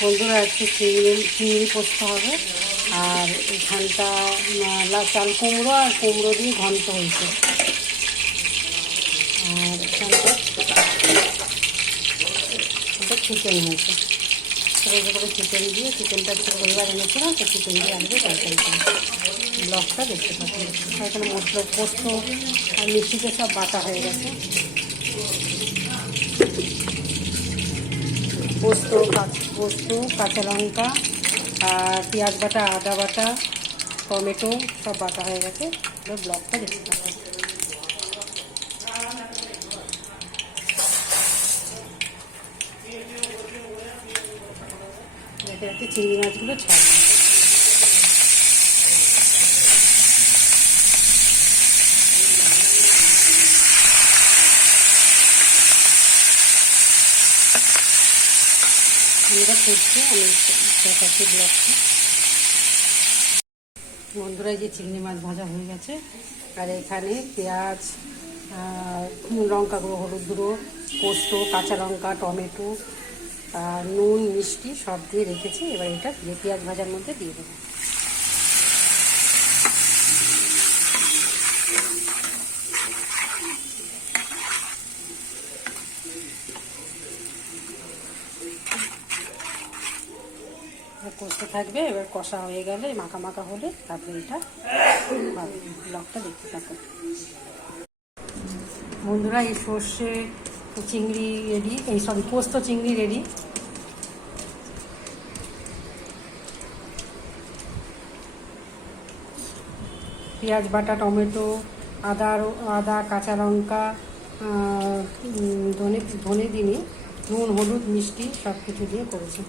বন্ধুরা আজকে চিংড়ি পোস্ত হবে। আর এখানটা চাল কুমড়ো আর কুমড়ো দিয়ে ঘন্ট হয়েছে। আর এখানটা চিকেন হয়েছে। ছোটো করে চিকেন দিয়ে, চিকেনটা পরিবার এনেছিল, তো চিকেন দিয়ে আনবে তরকারি করে। ব্লগটা দেখতে পাচ্ছি। এখানে মশলা পোস্ত আর মিষ্টিতে সব বাটা হয়ে গেছে। পোস্ত কাঁচা লঙ্কা আর পেঁয়াজ বাটা, আদা বাটা, টমেটো সব বাটা হয়ে গেছে। এবার ব্লগটা দেখতে পাচ্ছি। দেখে রাখতে চিংড়ি মাছগুলো ছাড়। আমরা করছি, আমি দেখাচ্ছি ব্লগটা। বন্ধুরা যে চিংড়ি মাছ ভাজা হয়ে গেছে, আর এখানে পেঁয়াজ, লঙ্কা গুঁড়ো, হলুদ গুঁড়ো, পোস্ত, কাঁচা লঙ্কা, টমেটো আর নুন মিষ্টি সব দিয়ে রেখেছি। এবার এটা পেঁয়াজ ভাজার মধ্যে দিয়ে দেবো। কষতে থাকবে। এবার কষা হয়ে গেলে, মাখা মাখা হলে তারপরে এটা ব্লগটা দেখতে থাকো। বন্ধুরা এই সর্ষে চিংড়ি রেডি, পোস্ত চিংড়ি রেডি। পেঁয়াজ বাটা, টমেটো, আদা, কাঁচা লঙ্কা, ধনে দিনে নুন, হলুদ, মিষ্টি সব কিছু দিয়ে করেছি।